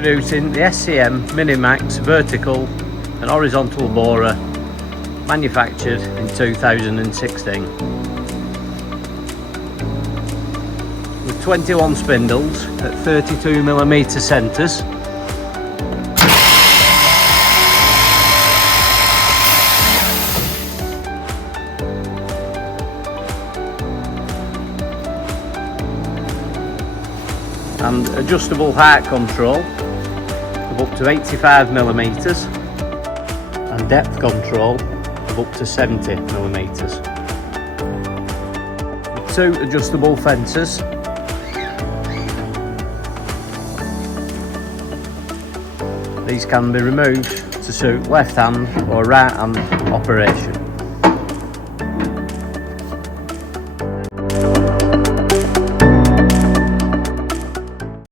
Introducing the SCM Minimax vertical and horizontal borer, manufactured in 2016. With 21 spindles at 32mm centres. And adjustable height control of up to 85mm and depth control of up to 70mm. With 2 adjustable fences, these can be removed to suit left hand or right hand operation.